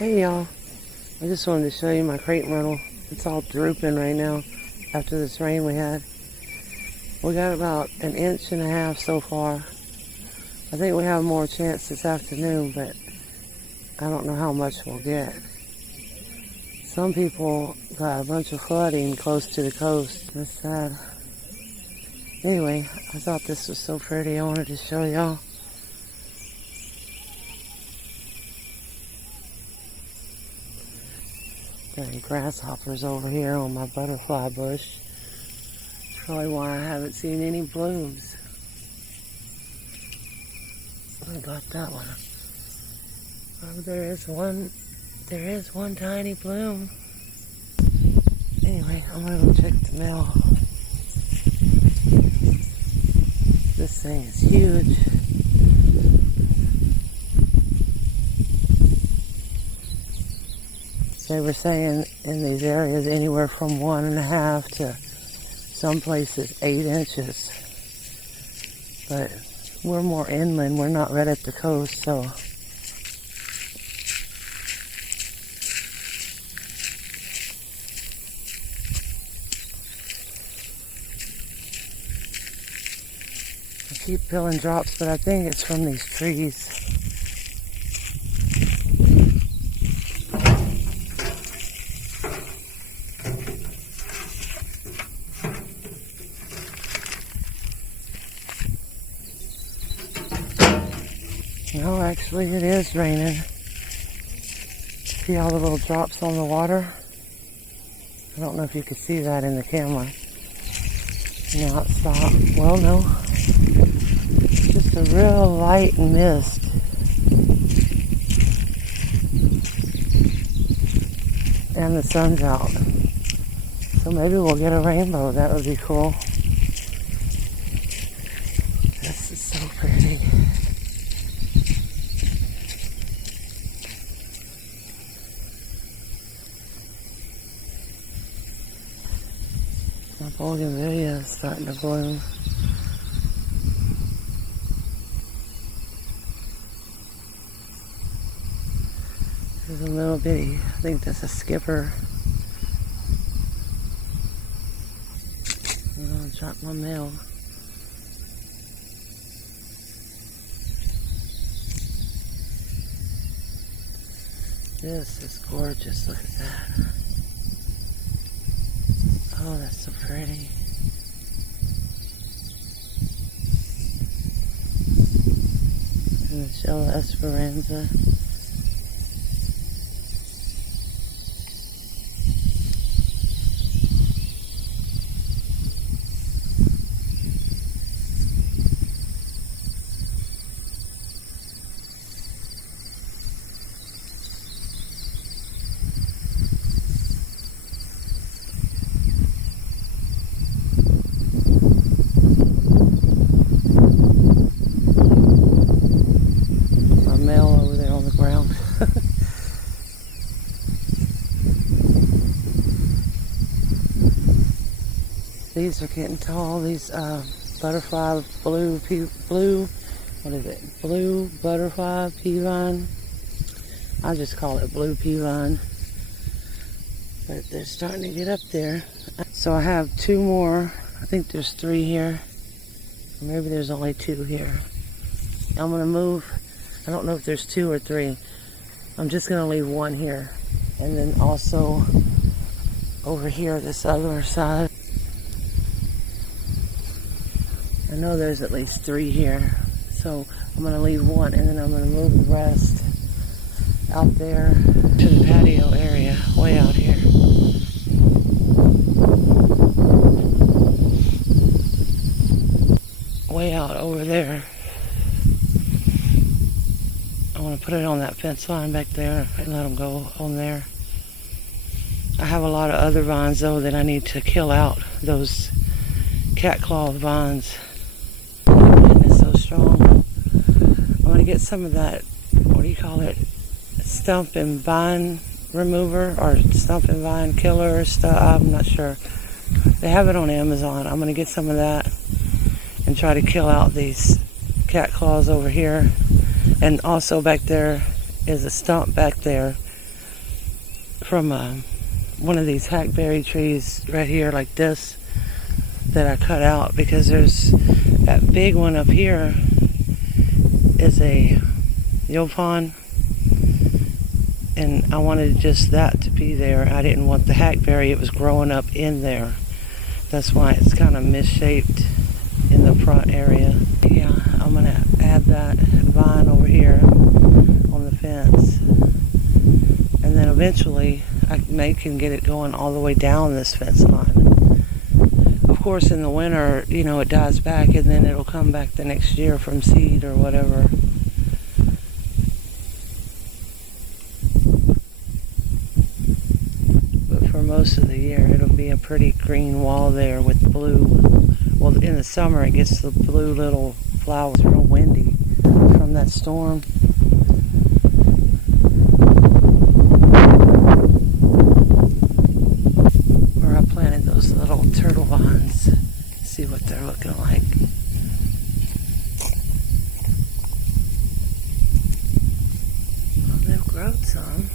Hey y'all, I just wanted to show you my crepe myrtle. It's all drooping right now after this rain we had. We got about 1.5 inches so far. I think we have more chance this afternoon, but I don't know how much we'll get. Some people got a bunch of flooding close to the coast. That's sad. Anyway, I thought this was so pretty. I wanted to show y'all. Got grasshoppers over here on my butterfly bush. Probably why I haven't seen any blooms. What about that one? Oh, there is one. There is one tiny bloom. Anyway, I'm gonna go check the mail. This thing is huge. They were saying in these areas anywhere from 1.5 to some places 8 inches. But we're more inland. We're not right at the coast, so I keep feeling drops, but I think it's from these trees. No, actually it is raining. See all the little drops on the water? I don't know if you could see that in the camera. Now it stopped. Well, no. Just a real light mist. And the sun's out. So maybe we'll get a rainbow. That would be cool. This is so pretty. My bougainvillea is starting to bloom. There's a little bitty, I think that's a skipper. I'm gonna drop my mail. This is gorgeous, look at that. Oh, that's so pretty. And the shell esperanza. These are getting tall. These butterfly blue, what is it? Blue butterfly pea vine. I just call it blue pea vine. But they're starting to get up there. So I have 2 more. I think there's 3 here. Maybe there's only 2 here. I'm gonna move. I don't know if there's 2 or 3. I'm just gonna leave 1 here. And then also over here, this other side. I know there's at least 3 here, so I'm going to leave 1 and then I'm going to move the rest out there to the patio area, way out here. Way out over there. I want to put it on that fence line back there and let them go on there. I have a lot of other vines though that I need to kill out, those cat claw vines. Strong. I'm going to get some of that, what do you call it, stump and vine remover or stump and vine killer stuff. I'm not sure. They have it on Amazon. I'm going to get some of that and try to kill out these cat claws over here. And also back there is a stump back there from one of these hackberry trees right here like this that I cut out, because there's that big one up here is a yaupon, and I wanted just that to be there. I didn't want the hackberry, it was growing up in there. That's why it's kind of misshaped in the front area. Yeah, I'm gonna add that vine over here on the fence, and then eventually I can get it going all the way down this fence line. Of course, in the winter, you know, it dies back, and then it'll come back the next year from seed or whatever. But for most of the year, it'll be a pretty green wall there with blue. Well, in the summer, it gets the blue little flowers. It's real windy from that storm. Where I planted those little turtle vines. See what they're looking like. Well, they've grown some.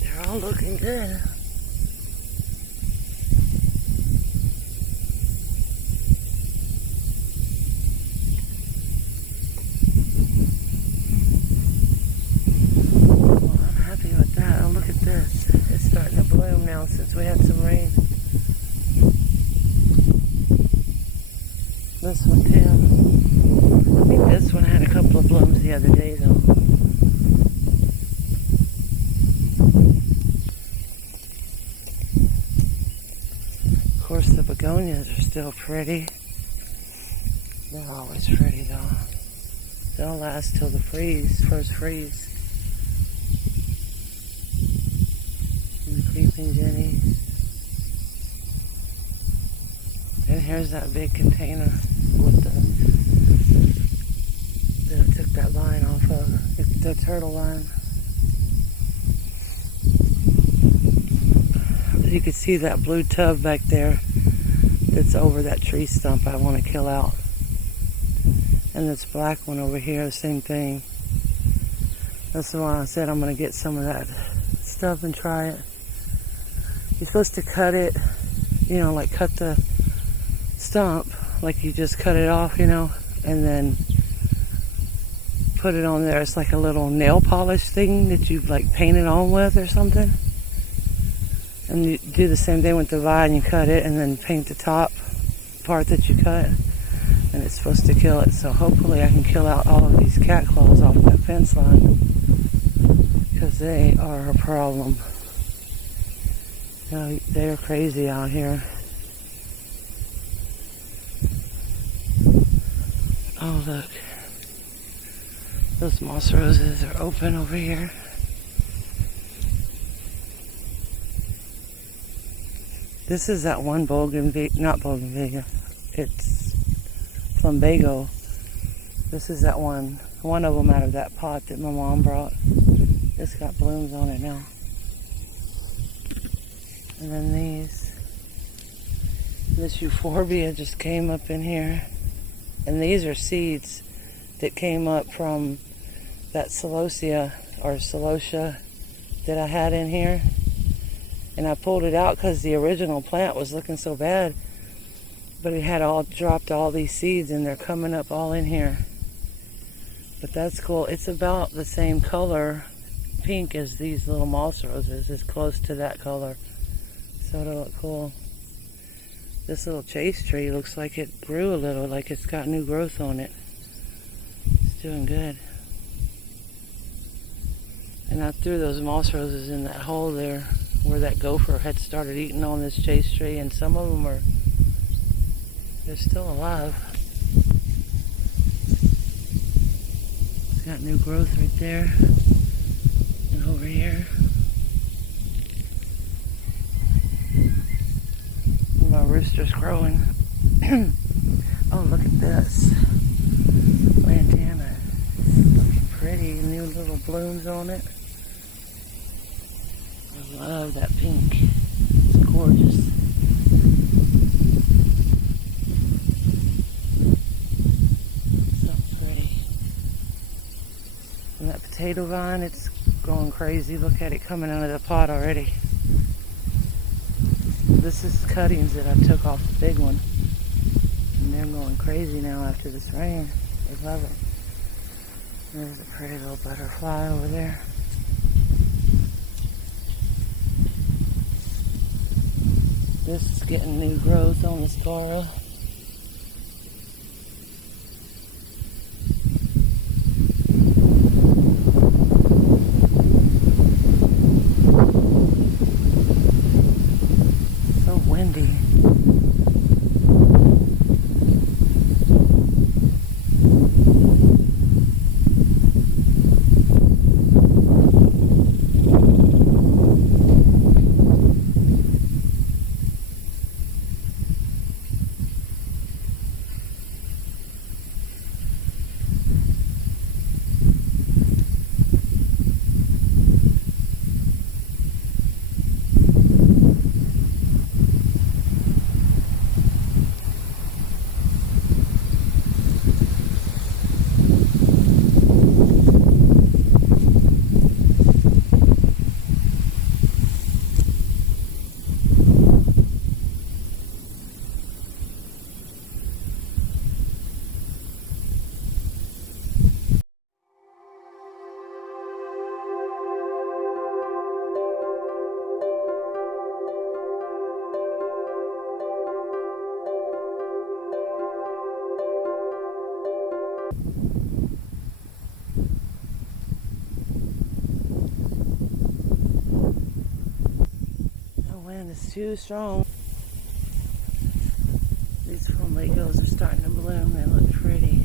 They're all looking good. Well, I'm happy with that. Oh, look at this. It's starting to bloom now since we had some rain. This one too. I think this one had a couple of blooms the other day though. Of course, the begonias are still pretty. They're always pretty though. They'll last till the first freeze. And the creeping jenny. And here's that big container with that I took that line off of, the turtle line. You can see that blue tub back there that's over that tree stump I want to kill out. And this black one over here, the same thing. That's the one I said I'm going to get some of that stuff and try it. You're supposed to cut it, you know, like cut the stump, like you just cut it off, you know, and then put it on there. It's like a little nail polish thing that you like paint it on with or something. And you do the same thing with the vine. You cut it and then paint the top part that you cut, and it's supposed to kill it. So hopefully I can kill out all of these cat claws off that fence line, because they are a problem. You know, they are crazy out here. Oh look, those moss roses are open over here. This is that one not bougainvillea, it's plumbago. This is that one of them out of that pot that my mom brought. It's got blooms on it now. And then this euphorbia just came up in here. And these are seeds that came up from that celosia that I had in here. And I pulled it out because the original plant was looking so bad. But it had dropped all these seeds, and they're coming up all in here. But that's cool. It's about the same color, pink, as these little moss roses. It's close to that color. So it'll look cool. This little chase tree looks like it grew a little, like it's got new growth on it. It's doing good. And I threw those moss roses in that hole there where that gopher had started eating on this chase tree, and some of them they're still alive. It's got new growth right there and over here. My rooster's crowing. Oh, look at this. Lantana. Looking pretty. New little blooms on it. I love that pink. It's gorgeous. potato vine. It's going crazy. Look at it coming out of the pot already. This is cuttings that I took off the big one. And they're going crazy now after this rain. They love it. There's a pretty little butterfly over there. This is getting new growth on the scara. So windy. It's too strong. These flamingos are starting to bloom. They look pretty.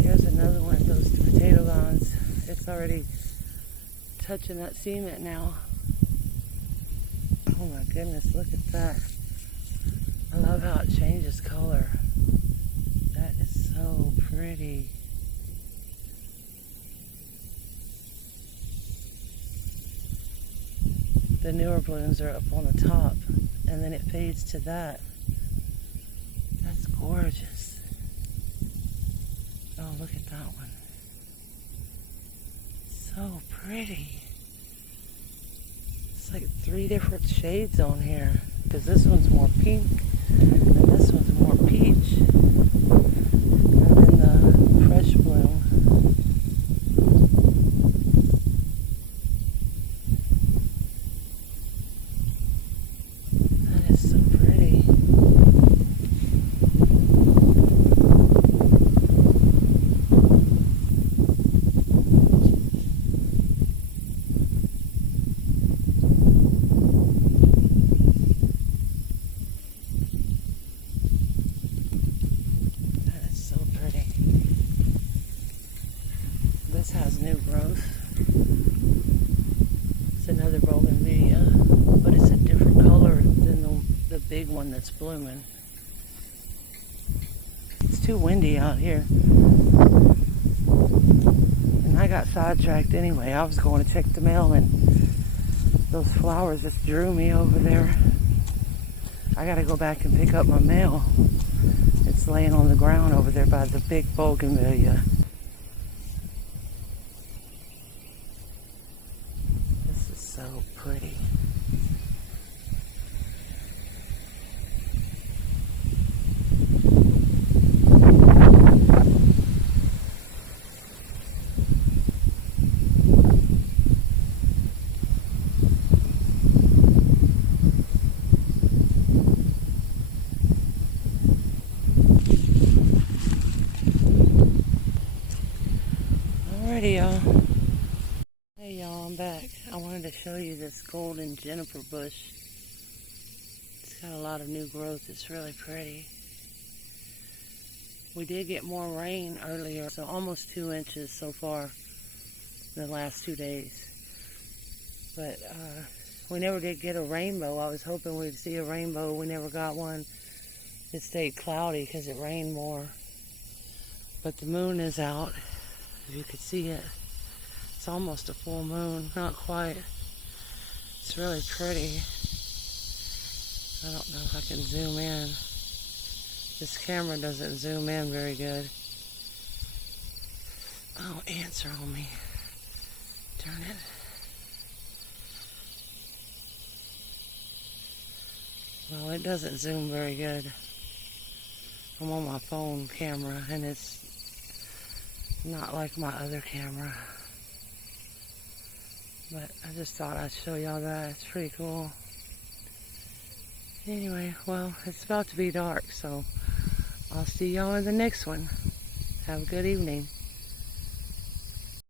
Here's another one of those potato vines. It's already touching that cement now. Oh my goodness, look at that. I love how it changes color. That is so pretty. The newer blooms are up on the top, and then it fades to that. That's gorgeous. Oh, look at that one. So pretty. It's like 3 different shades on here, because this one's more pink, and this one's more peach, and then the fresh bloom. This has new growth. It's another bougainvillea, but it's a different color than the big one that's blooming. It's too windy out here. And I got sidetracked anyway. I was going to check the mail, and those flowers just drew me over there. I gotta go back and pick up my mail. It's laying on the ground over there by the big bougainvillea. So pretty. Alrighty, y'all. Hey y'all, I'm back. I wanted to show you this golden juniper bush. It's got a lot of new growth. It's really pretty. We did get more rain earlier, so almost 2 inches so far in the last 2 days. But we never did get a rainbow. I was hoping we'd see a rainbow. We never got one. It stayed cloudy because it rained more. But the moon is out, if you could see it. It's almost a full moon, not quite. It's really pretty. I don't know if I can zoom in. This camera doesn't zoom in very good. Oh, ants are on me. Turn it. Well, it doesn't zoom very good. I'm on my phone camera and it's not like my other camera. But I just thought I'd show y'all that. It's pretty cool. Anyway, well, it's about to be dark, so I'll see y'all in the next one. Have a good evening.